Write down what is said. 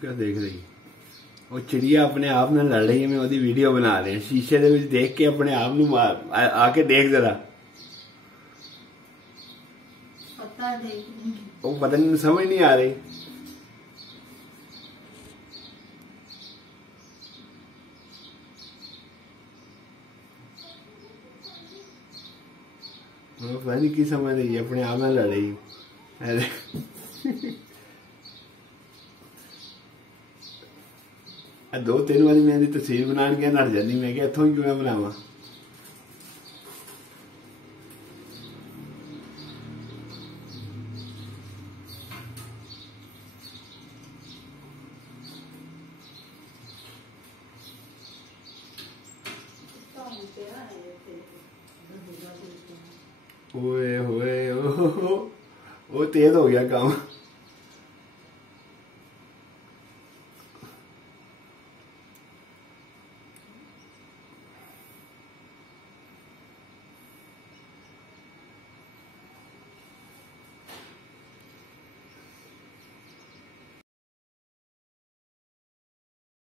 क्या देख रही? वो चिड़िया अपने आप में लड़ रही है, मैं उसकी वीडियो बना रहे हैं शीशे दे विच देख के अपने आप नू आके देख जरा। वो पता नहीं, समझ नहीं आ रही। पता नहीं की समझ रही है, अपने आप में लड़ रही है। दो तीन बार मेरी तस्वीर बना के नट जाती, मैं क्या इतों क्यों मैं बनावा। ओए होए ओ तेज हो गया काम।